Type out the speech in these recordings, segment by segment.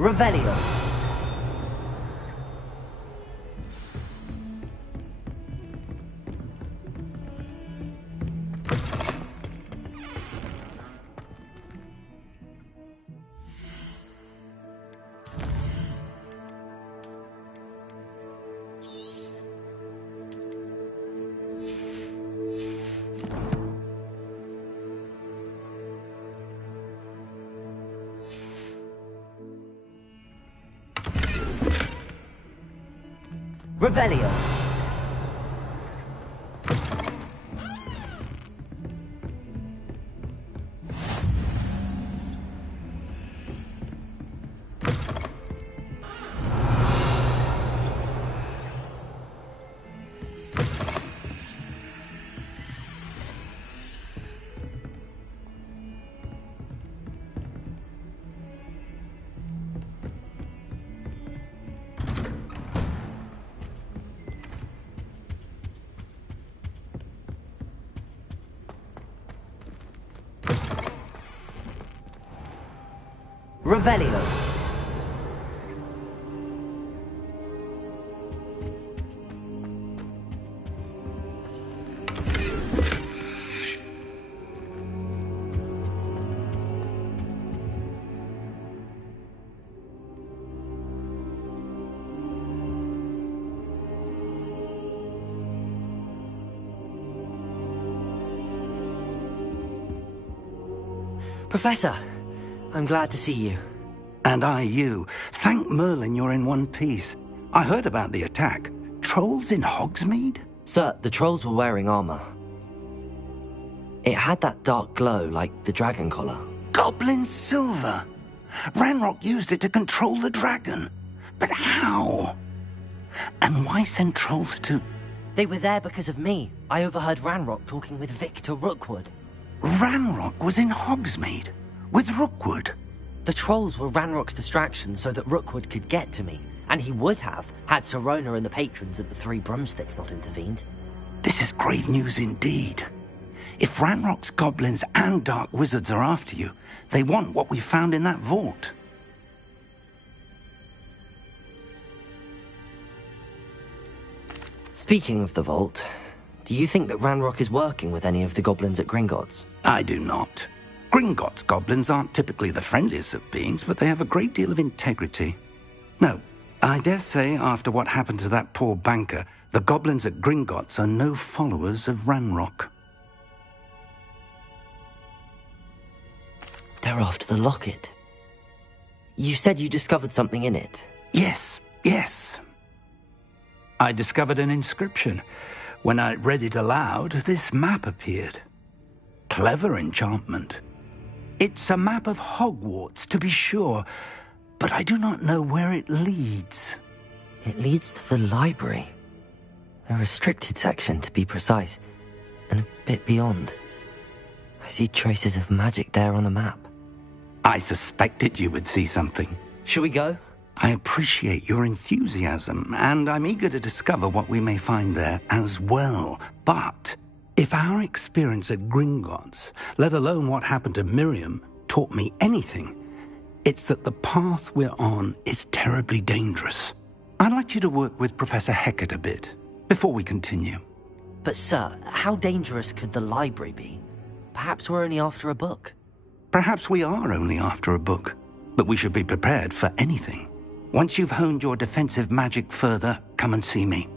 Revelio. Revelio. Revelio. Professor, I'm glad to see you. And I you. Thank Merlin you're in one piece. I heard about the attack. Trolls in Hogsmeade? Sir, the trolls were wearing armor. It had that dark glow like the dragon collar. Goblin silver! Ranrock used it to control the dragon. But how? And why send trolls to... They were there because of me. I overheard Ranrock talking with Victor Rookwood. Ranrock was in Hogsmeade? With Rookwood? The trolls were Ranrock's distraction so that Rookwood could get to me. And he would have, had Sirona and the patrons at the Three Broomsticks not intervened. This is grave news indeed. If Ranrock's goblins and dark wizards are after you, they want what we found in that vault. Speaking of the vault, do you think that Ranrock is working with any of the goblins at Gringotts? I do not. Gringotts goblins aren't typically the friendliest of beings, but they have a great deal of integrity. No, I dare say after what happened to that poor banker, the goblins at Gringotts are no followers of Ranrock. They're after the locket. You said you discovered something in it. Yes. I discovered an inscription. When I read it aloud, this map appeared. Clever enchantment. It's a map of Hogwarts, to be sure, but I do not know where it leads. It leads to the library. A restricted section, to be precise, and a bit beyond. I see traces of magic there on the map. I suspected you would see something. Shall we go? I appreciate your enthusiasm, and I'm eager to discover what we may find there as well. But if our experience at Gringotts, let alone what happened to Miriam, taught me anything, it's that the path we're on is terribly dangerous. I'd like you to work with Professor Hecat a bit before we continue. But sir, how dangerous could the library be? Perhaps we're only after a book. Perhaps we are only after a book, but we should be prepared for anything. Once you've honed your defensive magic further, come and see me.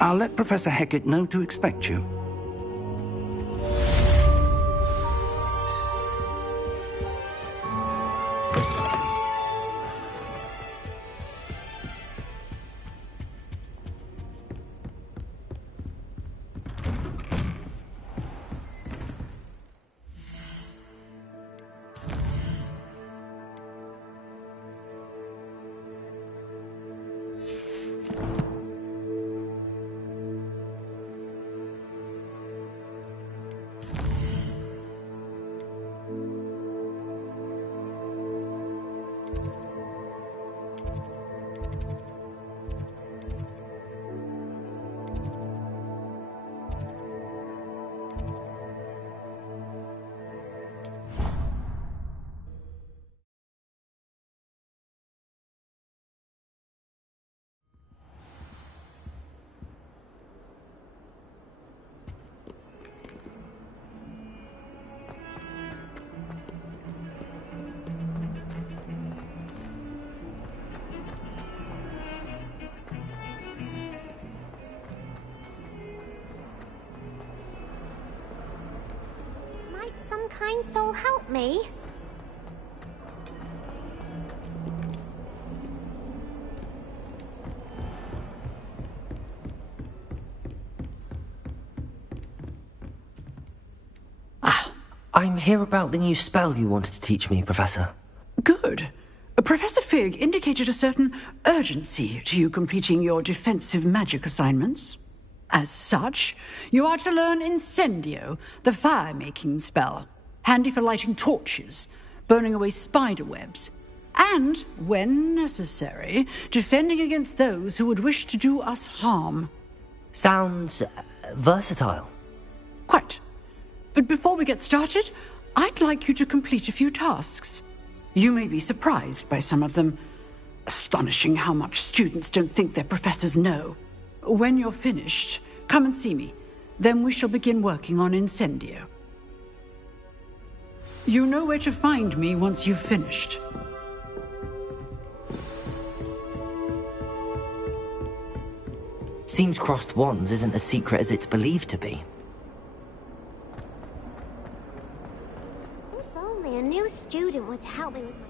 I'll let Professor Hecat know to expect you. kind soul help me? I'm here about the new spell you wanted to teach me, Professor. Good. Professor Fig indicated a certain urgency to you completing your defensive magic assignments. As such, you are to learn Incendio, the fire-making spell, handy for lighting torches, burning away spider webs, and, when necessary, defending against those who would wish to do us harm. Sounds versatile. Quite. But before we get started, I'd like you to complete a few tasks. You may be surprised by some of them. Astonishing how much students don't think their professors know. When you're finished, come and see me. Then we shall begin working on Incendio. You know where to find me once you've finished. Seems crossed wands isn't as secret as it's believed to be. If only a new student would help me with my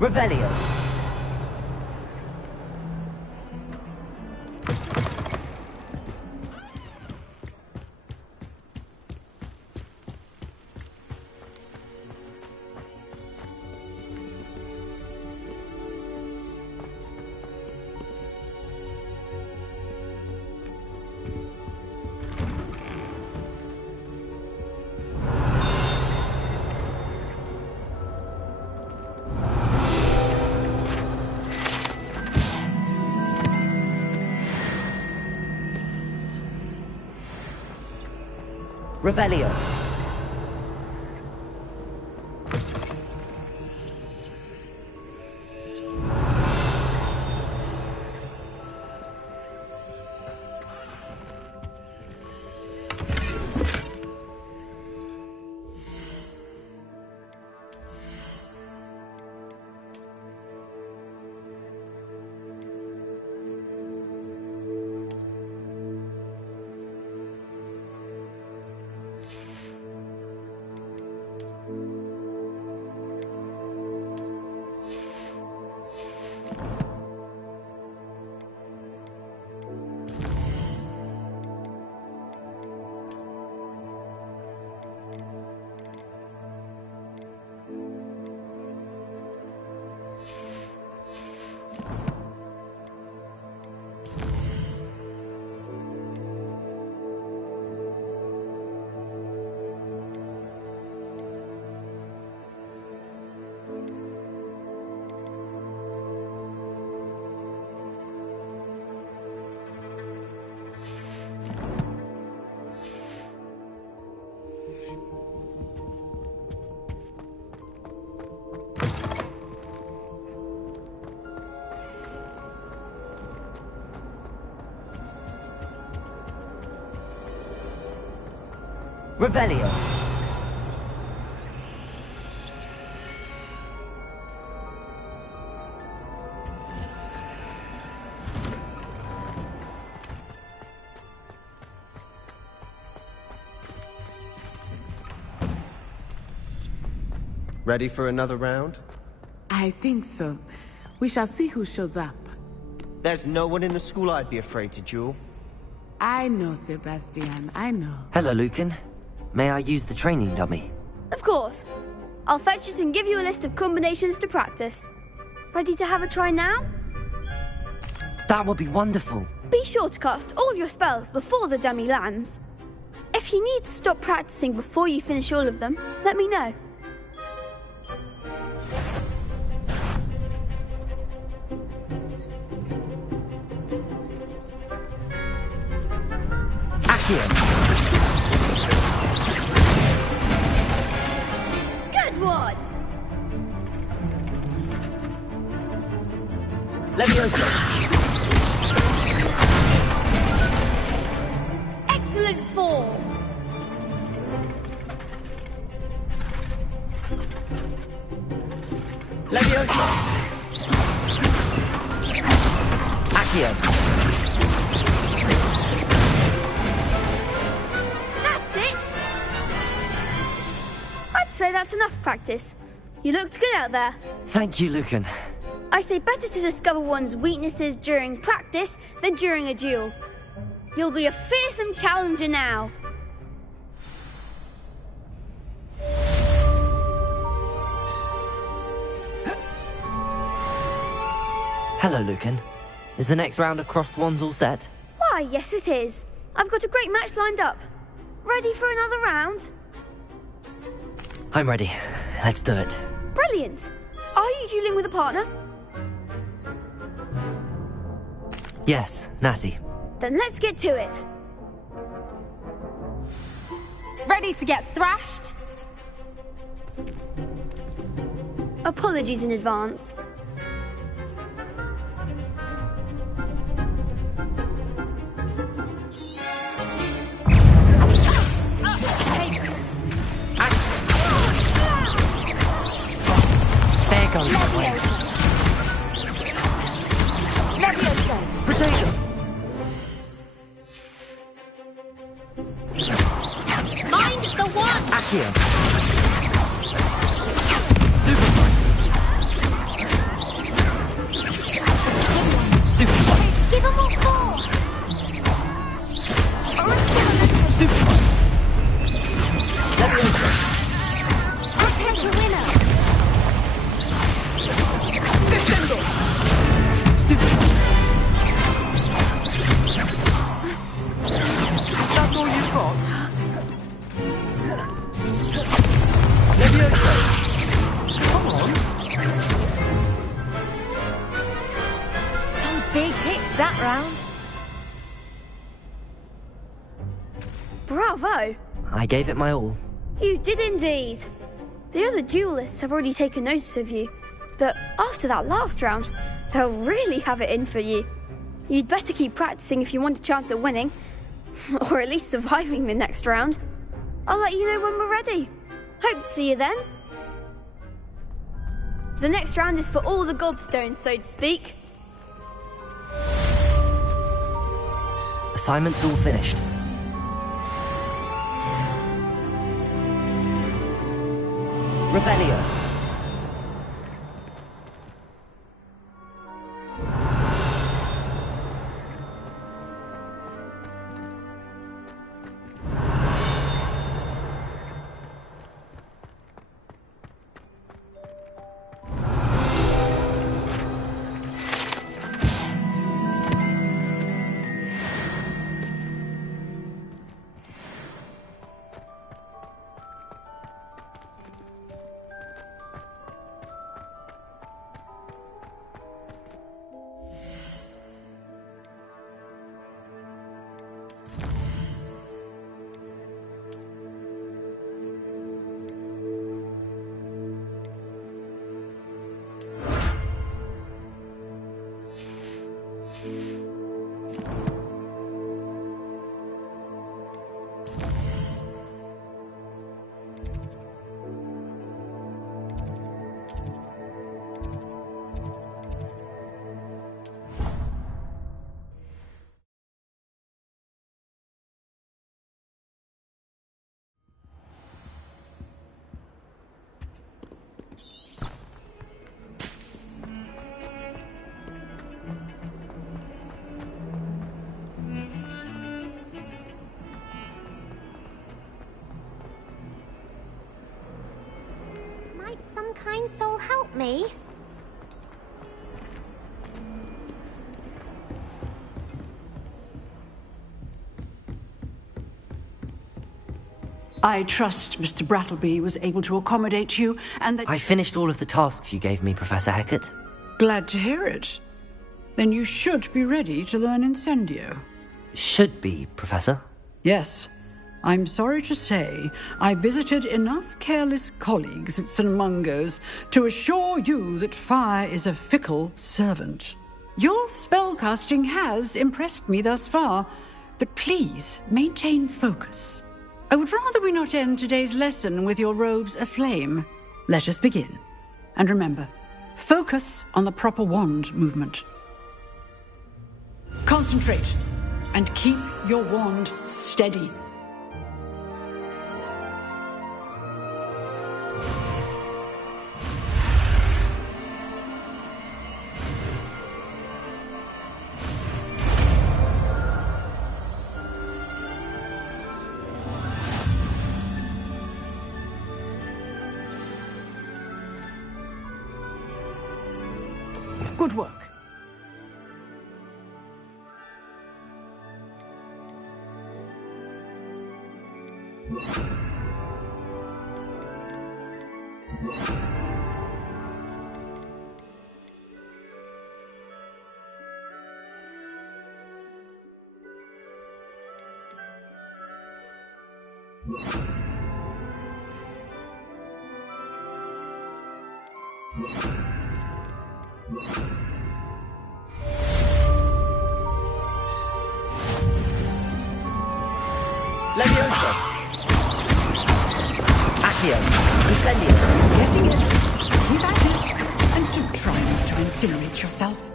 Revelio. Revelio. Revelio. Ready for another round? I think so. We shall see who shows up. There's no one in the school I'd be afraid to duel. I know, Sebastian, I know. Hello, Lucan. May I use the training dummy? Of course. I'll fetch it and give you a list of combinations to practice. Ready to have a try now? That would be wonderful. Be sure to cast all your spells before the dummy lands. If you need to stop practicing before you finish all of them, let me know. Good one! Leviosa! Excellent form! Leviosa! Accio! That's it! I'd say that's enough practice. You looked good out there. Thank you, Lucan. I say better to discover one's weaknesses during practice than during a duel. You'll be a fearsome challenger now. Hello, Lucan. Is the next round of crossed wands all set? Why, yes it is. I've got a great match lined up. Ready for another round? I'm ready. Let's do it. Brilliant. Are you dueling with a partner? Yes, Natty. Then let's get to it. Ready to get thrashed? Apologies in advance. There goes the way. Leviosa! Potato! Mind the one! Accio! Stupefy! Stupefy! Give him a call! Stupefy! Leviosa! Protect the winner! Descendo! Stupefy! That's all you've got? Leviosa! Come on! Some big hits that round. Bravo! I gave it my all. You did indeed. The other duelists have already taken notice of you, but after that last round, they'll really have it in for you. You'd better keep practicing if you want a chance at winning, or at least surviving the next round. I'll let you know when we're ready. Hope to see you then. The next round is for all the gobstones, so to speak. Assignment's all finished. Revelio. Might some kind soul help me? I trust Mr. Brattleby was able to accommodate you, and that... I finished all of the tasks you gave me, Professor Hecat. Glad to hear it. Then you should be ready to learn Incendio. Should be, Professor. Yes. I'm sorry to say I visited enough careless colleagues at St. Mungo's to assure you that fire is a fickle servant. Your spellcasting has impressed me thus far, but please maintain focus. I would rather we not end today's lesson with your robes aflame. Let us begin. And remember, Focus on the proper wand movement. Concentrate and keep your wand steady. Good work. Leviosa! Accio! Incendio! Getting it. Keep at it. And don't try not to incinerate yourself.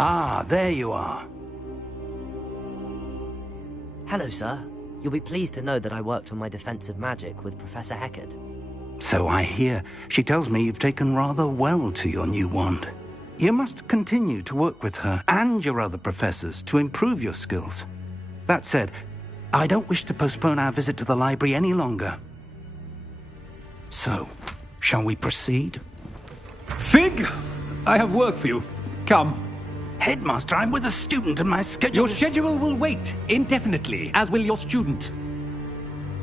Ah, there you are. Hello, sir. You'll be pleased to know that I worked on my defensive magic with Professor Heckard. So I hear. She tells me you've taken rather well to your new wand. You must continue to work with her and your other professors to improve your skills. That said, I don't wish to postpone our visit to the library any longer. So, shall we proceed? Fig! I have work for you. Come. Headmaster, I'm with a student and my schedule Your schedule will wait indefinitely, as will your student.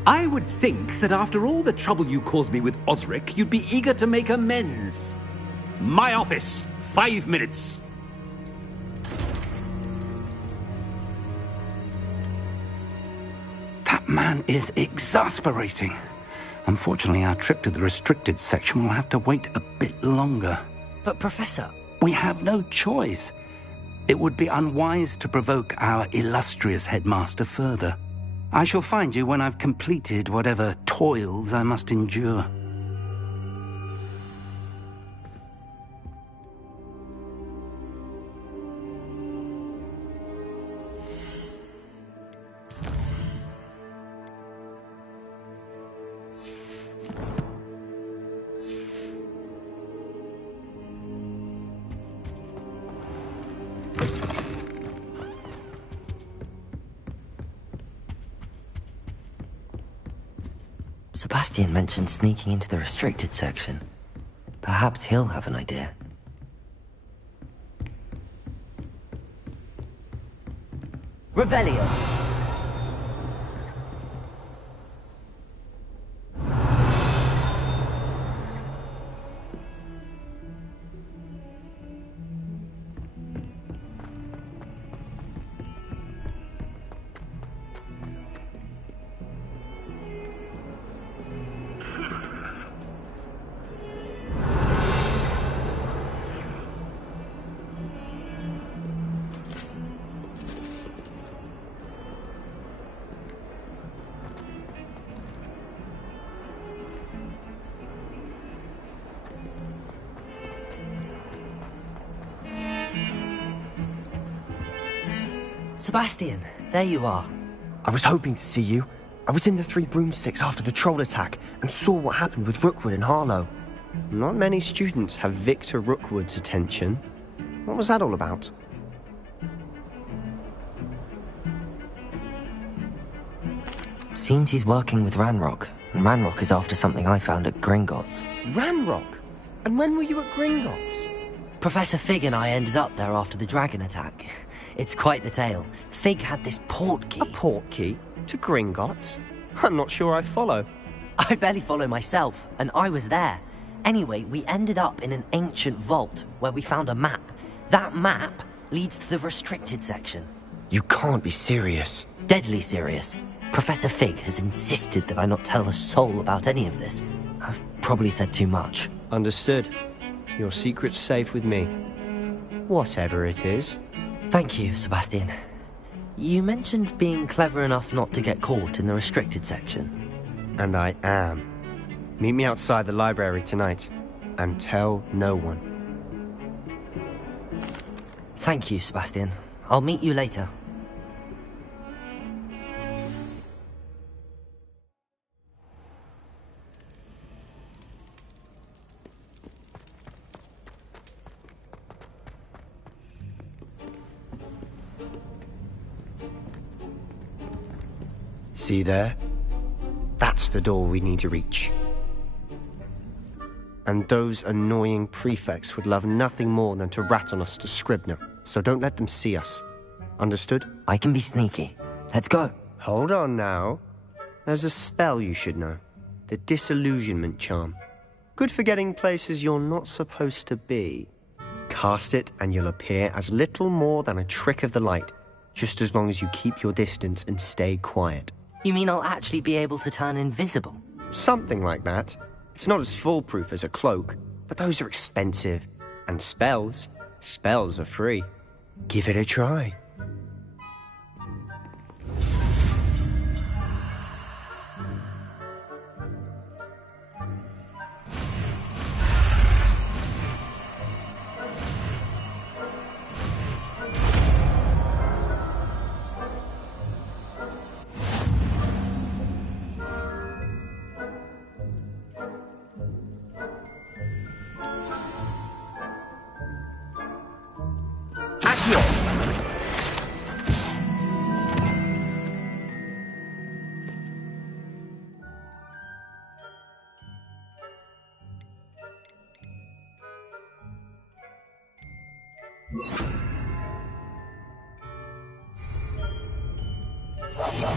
I would think that after all the trouble you caused me with Osric, you'd be eager to make amends. My office, 5 minutes. That man is exasperating. Unfortunately, our trip to the restricted section will have to wait a bit longer. But, Professor... We have no choice. It would be unwise to provoke our illustrious headmaster further. I shall find you when I've completed whatever toils I must endure. Sebastian mentioned sneaking into the restricted section. Perhaps he'll have an idea. Revelio! Sebastian, there you are. I was hoping to see you. I was in the Three Broomsticks after the troll attack and saw what happened with Rookwood and Harlow. Not many students have Victor Rookwood's attention. What was that all about? Seems he's working with Ranrock, and Ranrock is after something I found at Gringotts. Ranrock? And when were you at Gringotts? Professor Fig and I ended up there after the dragon attack. It's quite the tale. Fig had this port key. A port key? To Gringotts? I'm not sure I follow. I barely follow myself, and I was there. Anyway, we ended up in an ancient vault where we found a map. That map leads to the restricted section. You can't be serious. Deadly serious. Professor Fig has insisted that I not tell a soul about any of this. I've probably said too much. Understood. Your secret's safe with me. Whatever it is. Thank you, Sebastian. You mentioned being clever enough not to get caught in the restricted section. And I am. Meet me outside the library tonight, and tell no one. Thank you, Sebastian. I'll meet you later. See there? That's the door we need to reach. And those annoying prefects would love nothing more than to rat on us to Scribner, so don't let them see us. Understood? I can be sneaky. Let's go. Hold on now. There's a spell you should know. The Disillusionment Charm. Good for getting places you're not supposed to be. Cast it and you'll appear as little more than a trick of the light, just as long as you keep your distance and stay quiet. You mean I'll actually be able to turn invisible? Something like that. It's not as foolproof as a cloak, but those are expensive. And spells are free. Give it a try.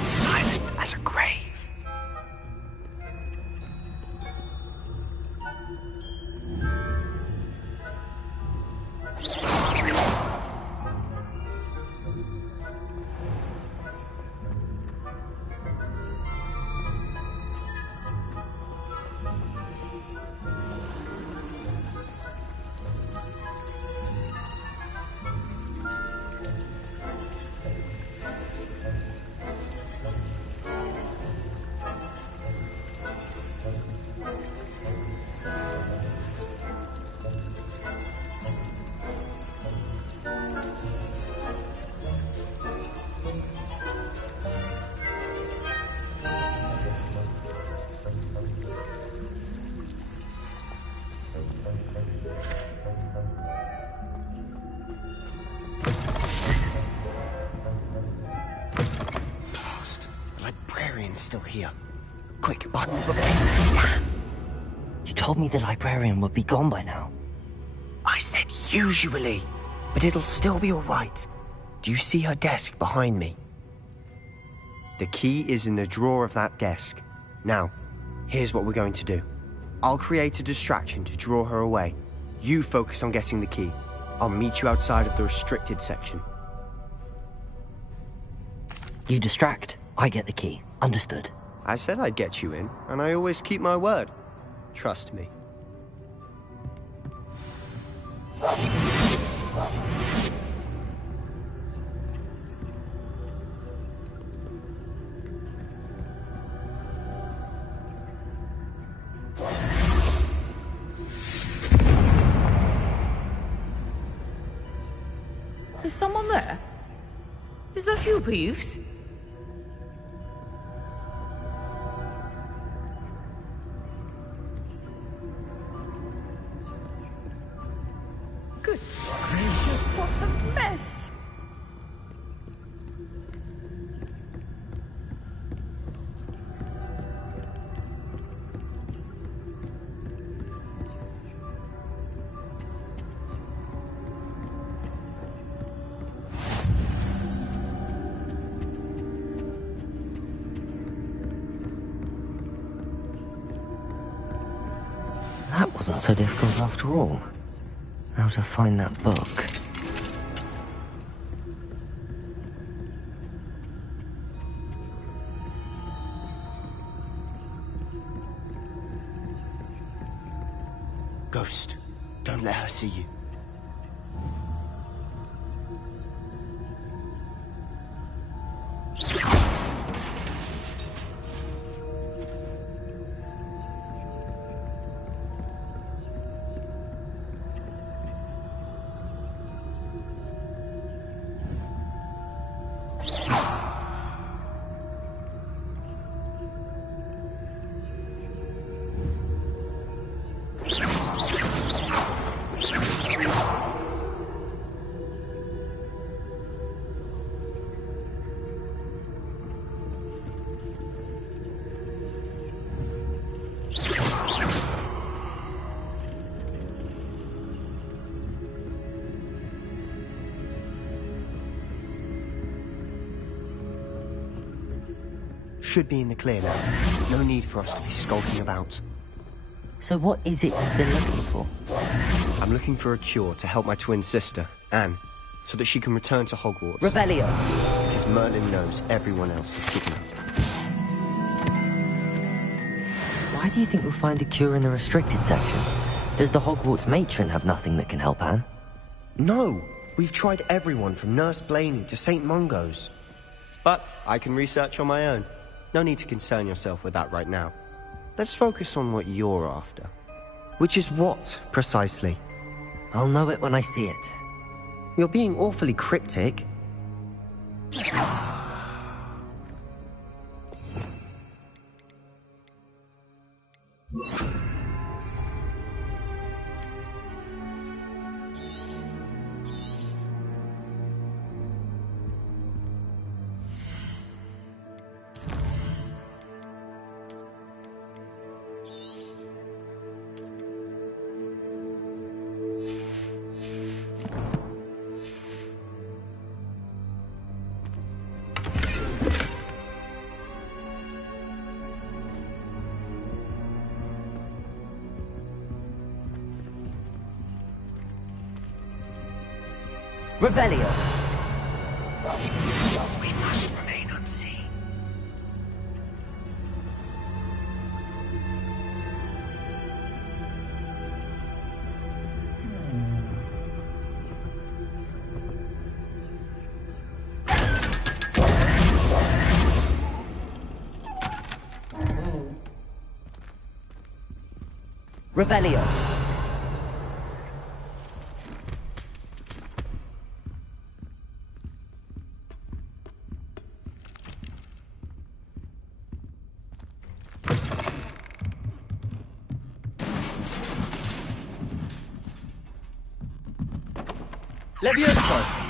Silent as a grave. Still here. Quick, button the bookcase. You told me the librarian would be gone by now. I said usually, but it'll still be all right. Do you see her desk behind me? The key is in the drawer of that desk. Now, here's what we're going to do. I'll create a distraction to draw her away. You focus on getting the key. I'll meet you outside of the restricted section. You distract, I get the key. Understood. I said I'd get you in, and I always keep my word. Trust me. Is someone there? Is that you, Peeves? Good gracious, what a mess! That wasn't so difficult after all. How to find that book. Ghost, don't let her see you. Should be in the clear now. No need for us to be skulking about. So what is it you've been looking for? I'm looking for a cure to help my twin sister, Anne, so that she can return to Hogwarts. Revelio! Because Merlin knows everyone else is kicking her. Why do you think we'll find a cure in the restricted section? Does the Hogwarts matron have nothing that can help Anne? No! We've tried everyone from Nurse Blaney to St. Mungo's. But I can research on my own. No need to concern yourself with that right now. Let's focus on what you're after. Which is what, precisely? I'll know it when I see it. You're being awfully cryptic. Revelio! We must remain unseen. Revelio! Levioso!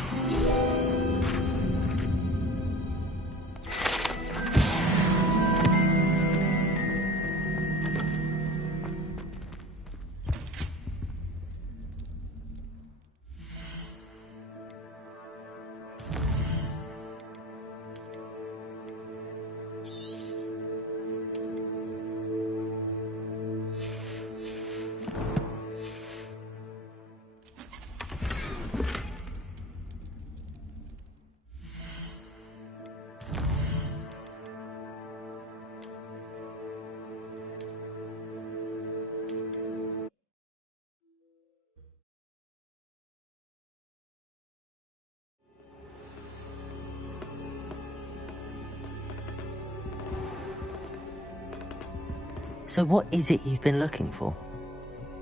So what is it you've been looking for?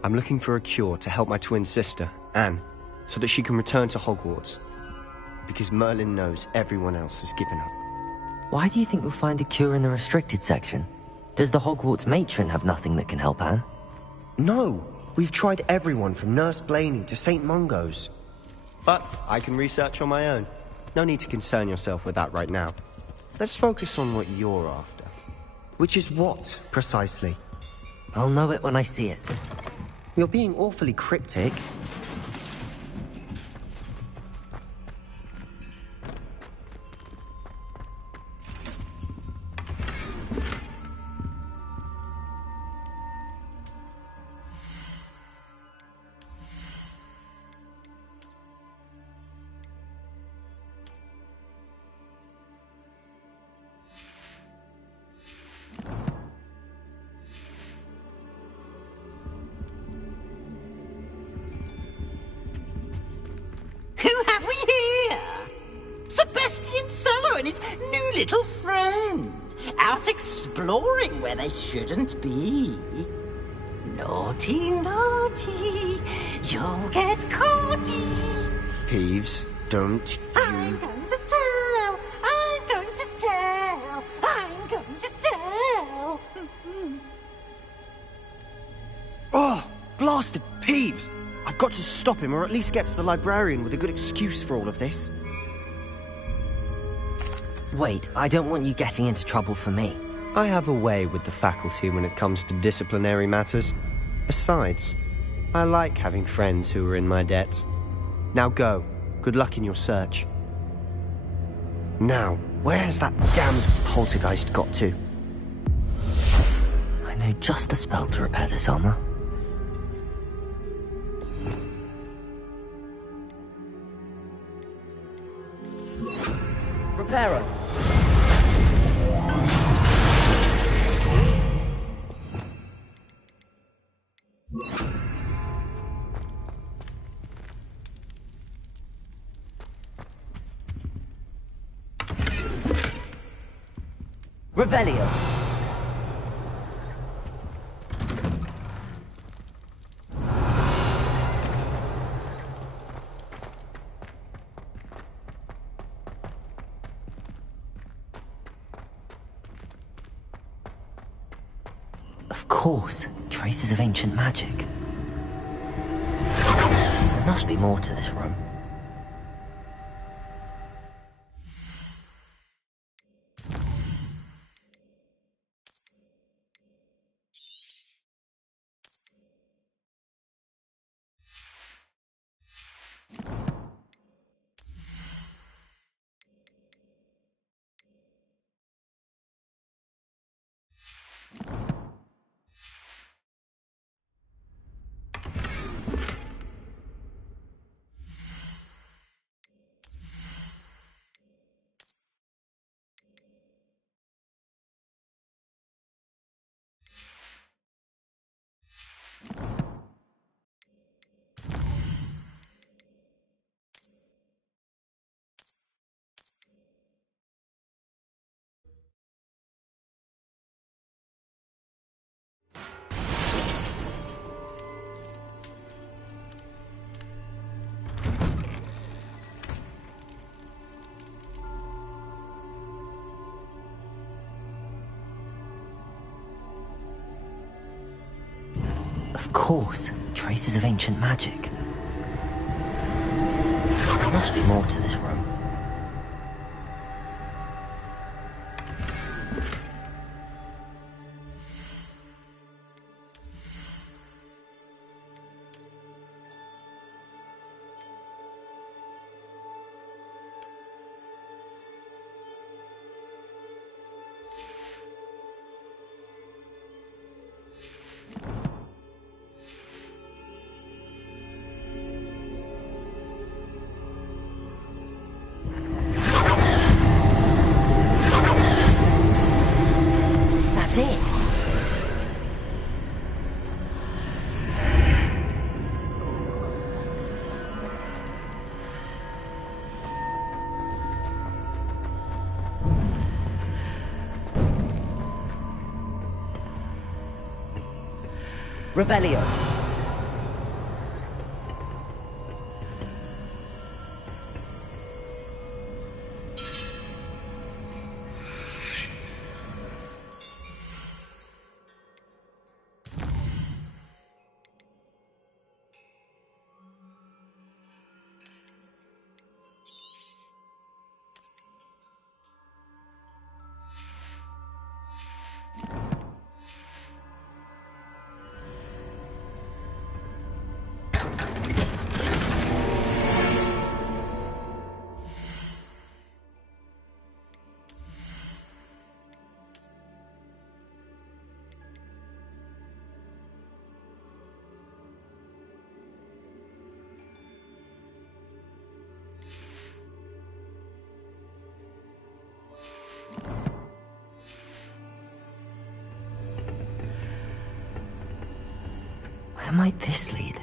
I'm looking for a cure to help my twin sister, Anne, so that she can return to Hogwarts. because Merlin knows everyone else has given up. Why do you think we'll find a cure in the restricted section? Does the Hogwarts matron have nothing that can help Anne? No! We've tried everyone from Nurse Blaney to St. Mungo's. But I can research on my own. No need to concern yourself with that right now. Let's focus on what you're after. Which is what, precisely? I'll know it when I see it. You're being awfully cryptic. Who have we here? Sebastian Solo and his new little friend, out exploring where they shouldn't be. Naughty, naughty, you'll get caughty. Peeves, don't I'm going to tell, I'm going to tell, I'm going to tell. Oh, blasted Peeves! I've got to stop him, or at least get to the librarian with a good excuse for all of this. Wait, I don't want you getting into trouble for me. I have a way with the faculty when it comes to disciplinary matters. Besides, I like having friends who are in my debt. Now go. Good luck in your search. Now, where has that damned poltergeist got to? I know just the spell to repair this armor. Reparo. Revelio. Of course, traces of ancient magic. There must be more to this room. Of course, traces of ancient magic. There must be more to this room. That's it. Revelio. might this lead?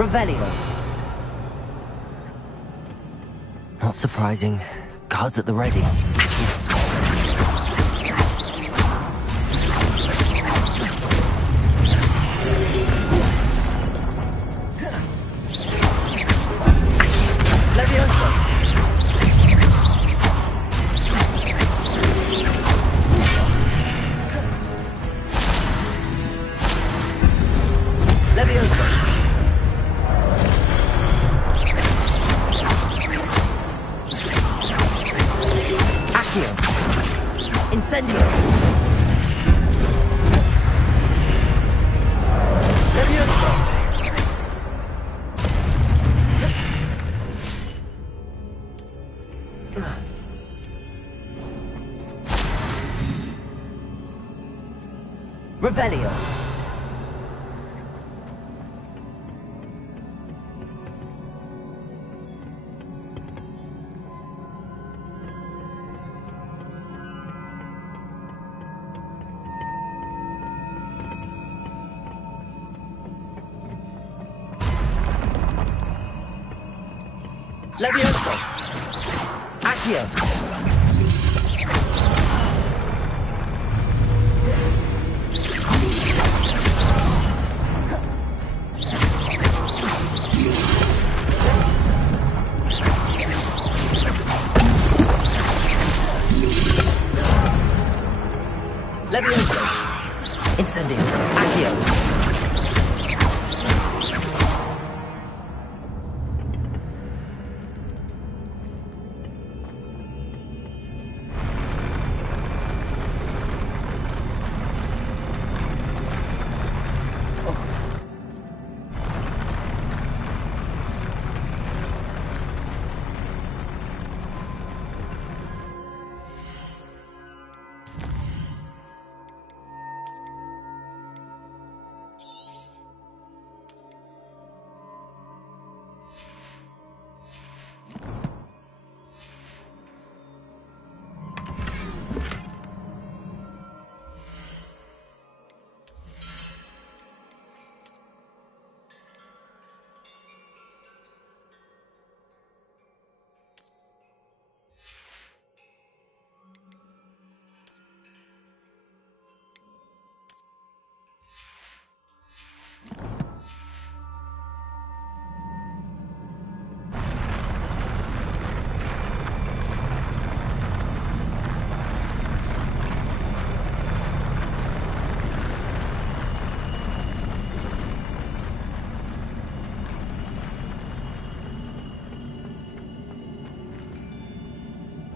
Revelio. Not surprising. Guards at the ready. Revelio. Levioso. Accio. Levioso. Incendio. Accio.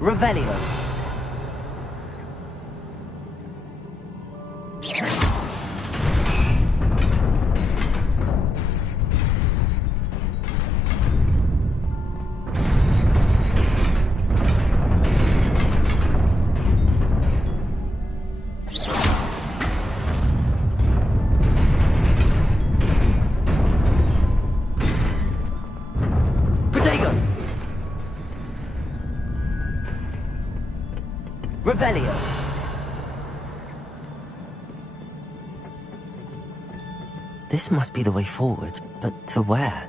Revelio. Revelio. This must be the way forward, but to where?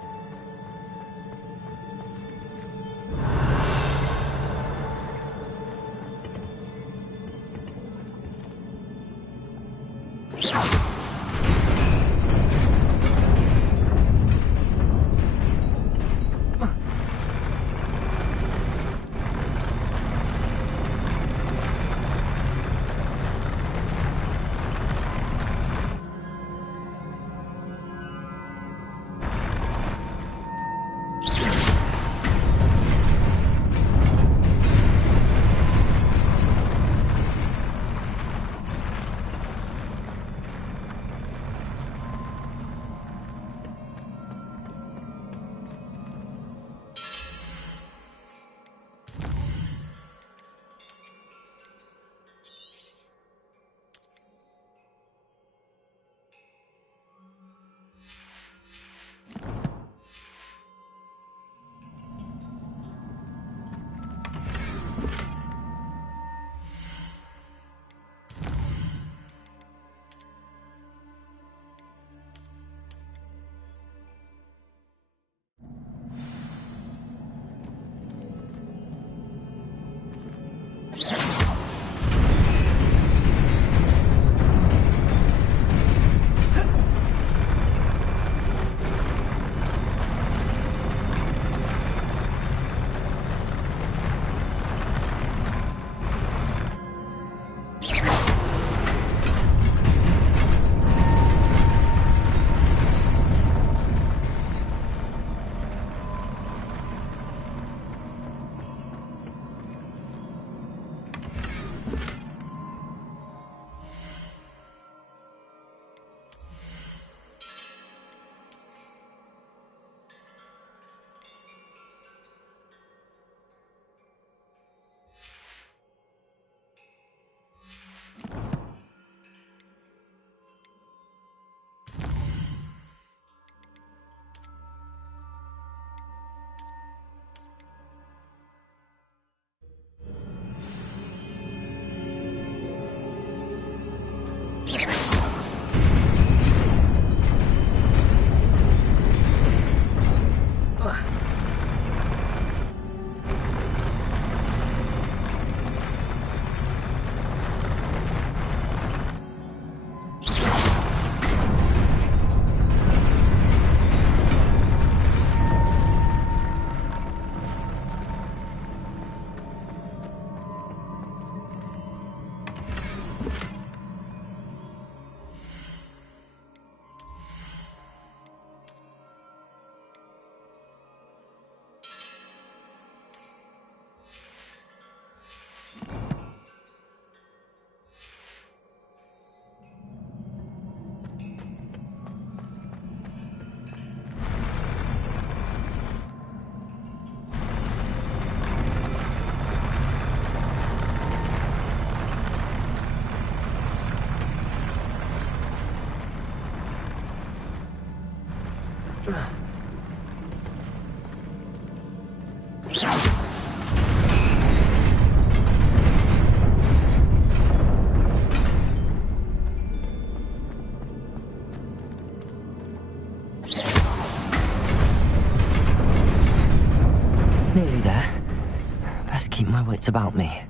Nearly there. Best keep my wits about me.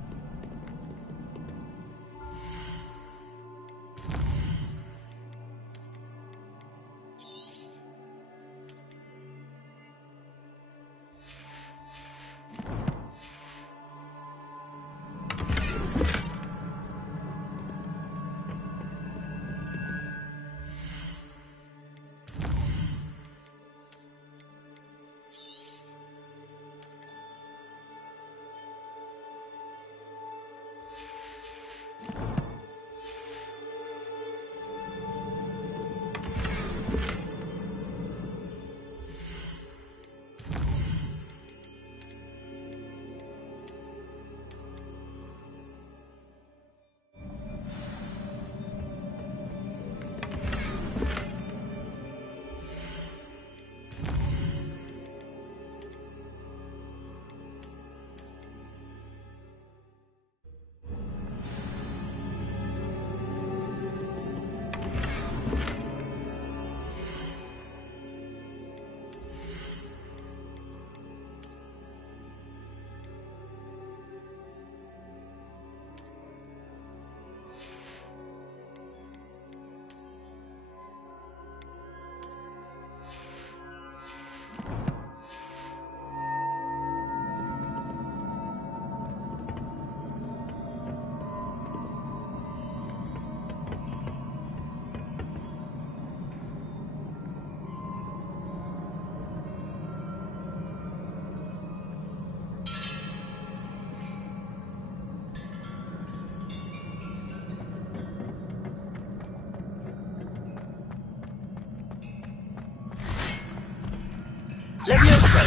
Leviosa!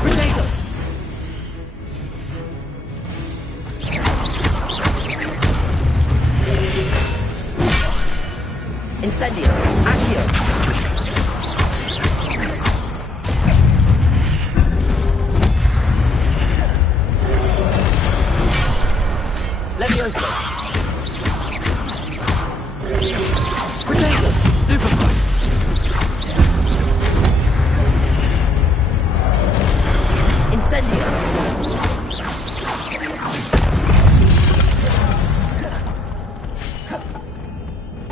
Potato! Incendio! Accio! Leviosa! Potato! Stupefy! Incendio!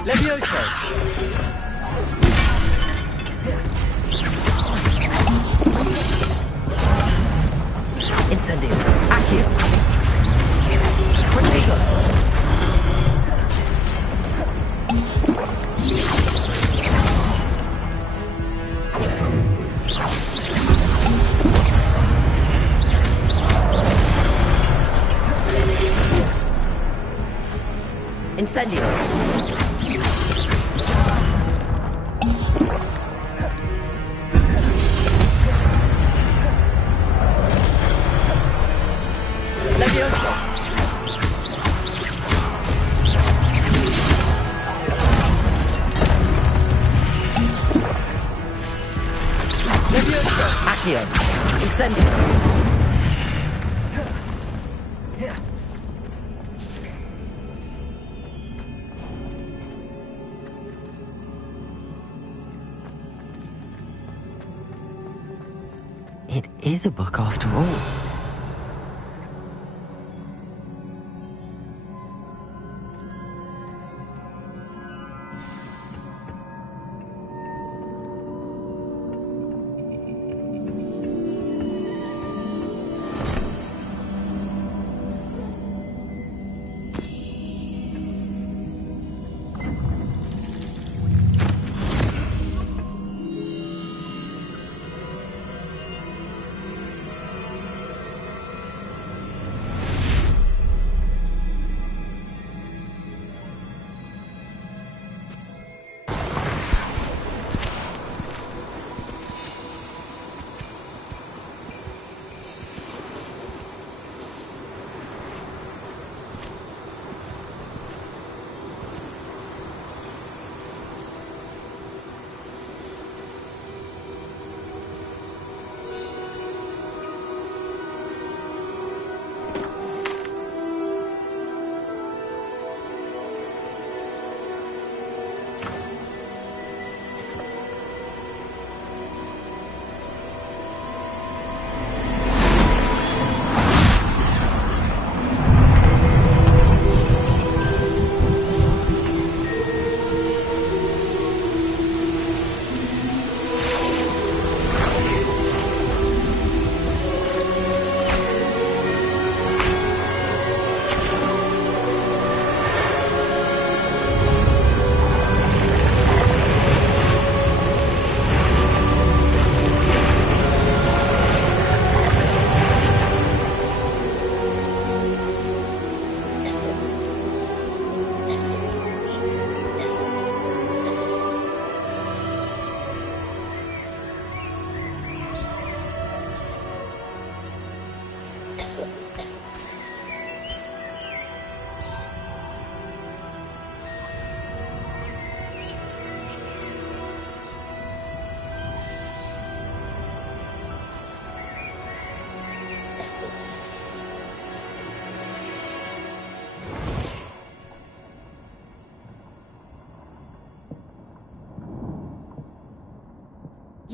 Leviosa! Incendio! Accio! Potato! Incendio! Leviosa! Leviosa! Accio! Incendio! It is a book after all.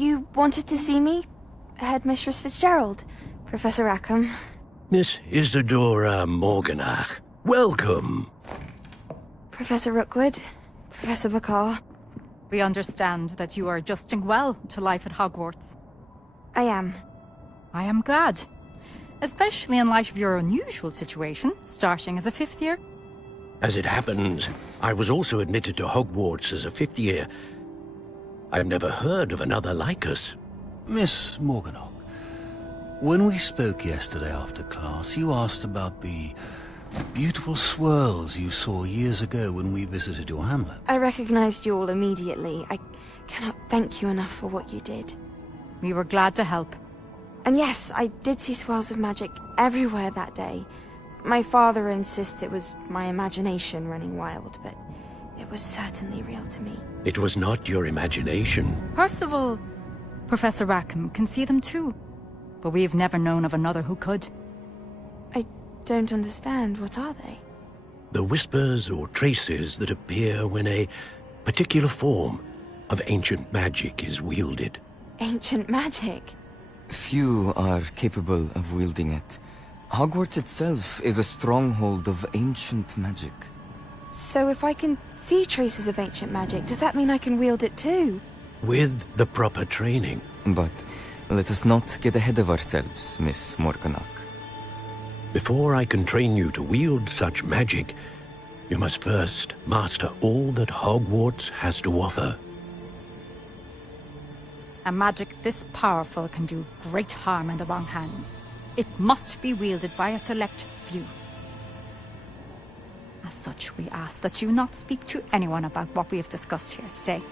You wanted to see me? Headmistress Fitzgerald, Professor Rackham. Miss Isadora Morganach, welcome. Professor Rookwood, Professor Bakar. We understand that you are adjusting well to life at Hogwarts. I am. I am glad. Especially in light of your unusual situation, starting as a 5th year. As it happens, I was also admitted to Hogwarts as a 5th year. I've never heard of another like us. Miss Morganach, when we spoke yesterday after class, you asked about the beautiful swirls you saw years ago when we visited your hamlet. I recognized you all immediately. I cannot thank you enough for what you did. We were glad to help. And yes, I did see swirls of magic everywhere that day. My father insists it was my imagination running wild, but it was certainly real to me. It was not your imagination. Percival, Professor Rackham can see them too. But we've never known of another who could. I don't understand. What are they? The whispers or traces that appear when a particular form of ancient magic is wielded. Ancient magic? Few are capable of wielding it. Hogwarts itself is a stronghold of ancient magic. So if I can see traces of ancient magic, does that mean I can wield it too? With the proper training. But let us not get ahead of ourselves, Miss Morganach. Before I can train you to wield such magic, you must first master all that Hogwarts has to offer. A magic this powerful can do great harm in the wrong hands. It must be wielded by a select few. As such, we ask that you not speak to anyone about what we have discussed here today.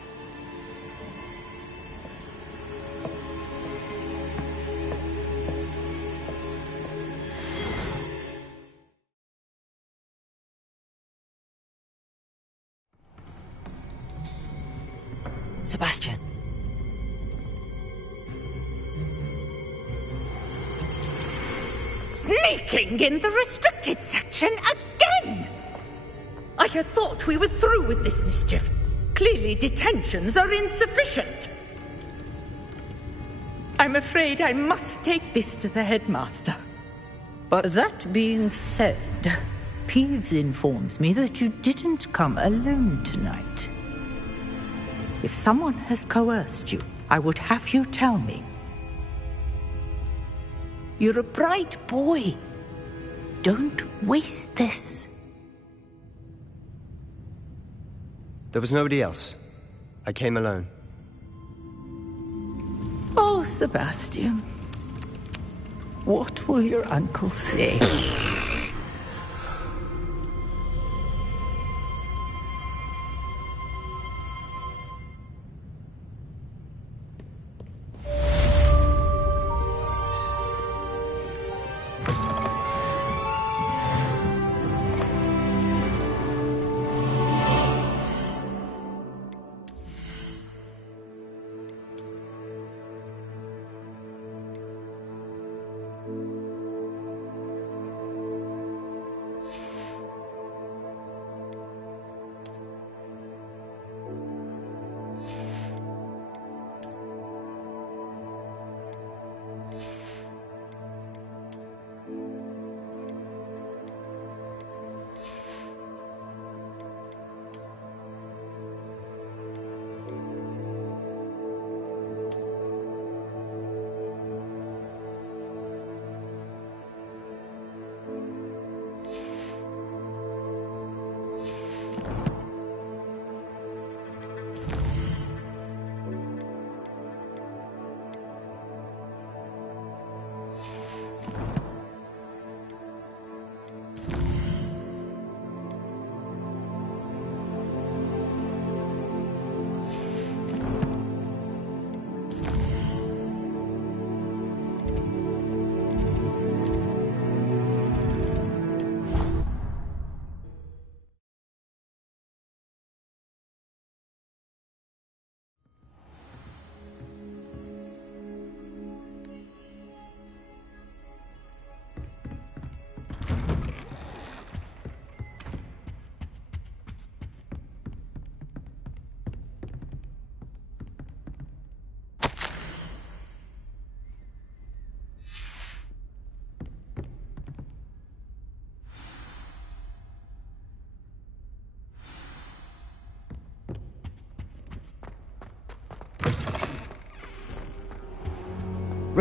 Sebastian. Sneaking in the restricted section again! I had thought we were through with this mischief. Clearly detentions are insufficient. I'm afraid I must take this to the headmaster. But that being said, Peeves informs me that you didn't come alone tonight. If someone has coerced you, I would have you tell me. You're a bright boy. Don't waste this. There was nobody else. I came alone. Oh, Sebastian. What will your uncle say?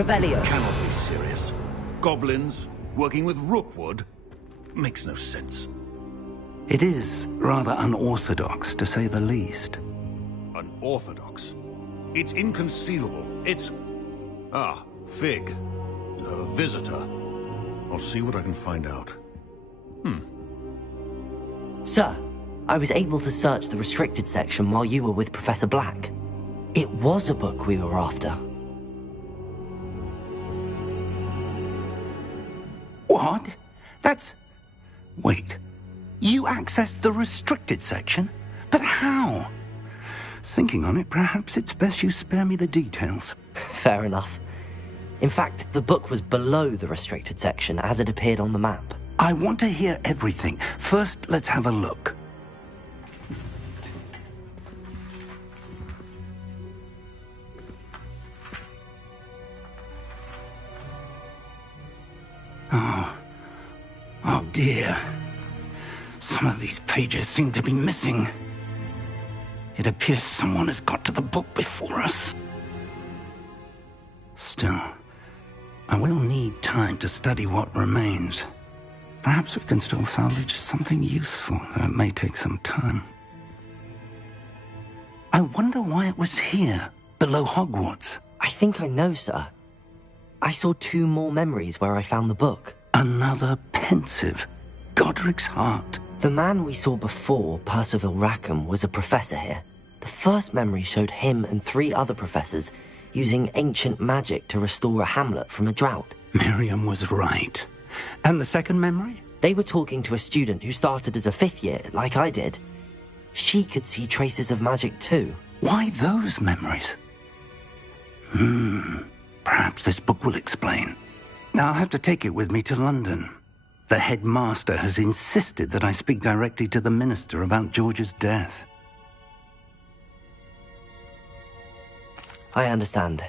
Revelio. Cannot be serious. Goblins working with Rookwood makes no sense. It is rather unorthodox, to say the least. Unorthodox? It's inconceivable. It's... Ah, Fig. You have a visitor. I'll see what I can find out. Sir, I was able to search the restricted section while you were with Professor Black. It was a book we were after. What? That's... Wait. You accessed the restricted section? But how? Thinking on it, perhaps it's best you spare me the details. Fair enough. In fact, the book was below the restricted section as it appeared on the map. I want to hear everything. First, let's have a look. Oh dear. Some of these pages seem to be missing. It appears someone has got to the book before us. Still, I will need time to study what remains. Perhaps we can still salvage something useful, though it may take some time. I wonder why it was here, below Hogwarts. I think I know, sir. I saw 2 more memories where I found the book. Another pensive. Godric's heart. The man we saw before, Percival Rackham, was a professor here. The first memory showed him and 3 other professors using ancient magic to restore a hamlet from a drought. Miriam was right. And the second memory? They were talking to a student who started as a 5th year, like I did. She could see traces of magic too. Why those memories? Perhaps this book will explain. I'll have to take it with me to London. The headmaster has insisted that I speak directly to the minister about George's death. I understand.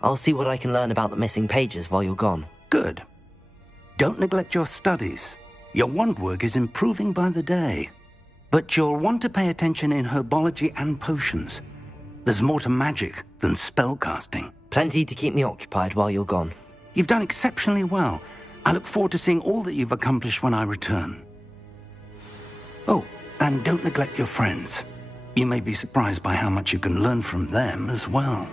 I'll see what I can learn about the missing pages while you're gone. Good. Don't neglect your studies. Your wand work is improving by the day. But you'll want to pay attention in herbology and potions. There's more to magic than spellcasting. Plenty to keep me occupied while you're gone. You've done exceptionally well. I look forward to seeing all that you've accomplished when I return. Oh, and don't neglect your friends. You may be surprised by how much you can learn from them as well.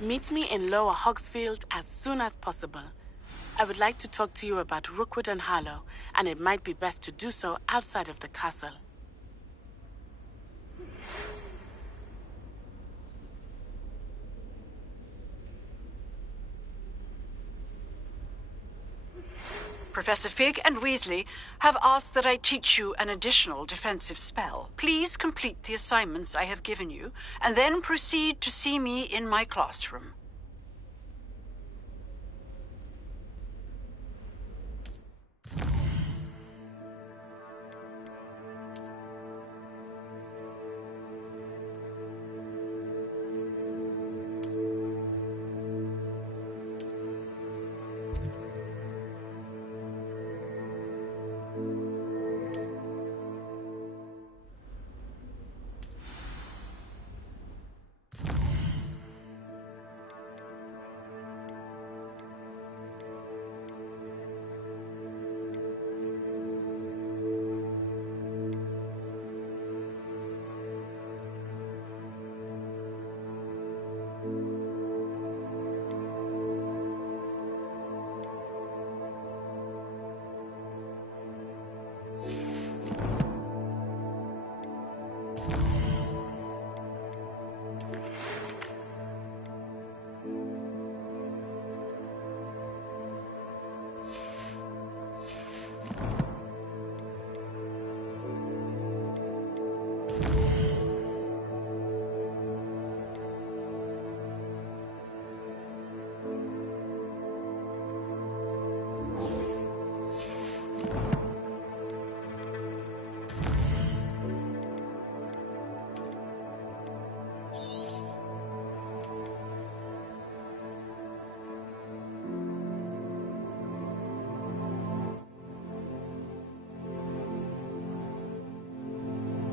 Meet me in Lower Hogsfield as soon as possible. I would like to talk to you about Rookwood and Harlow, and it might be best to do so outside of the castle. Professor Fig and Weasley have asked that I teach you an additional defensive spell. Please complete the assignments I have given you, and then proceed to see me in my classroom.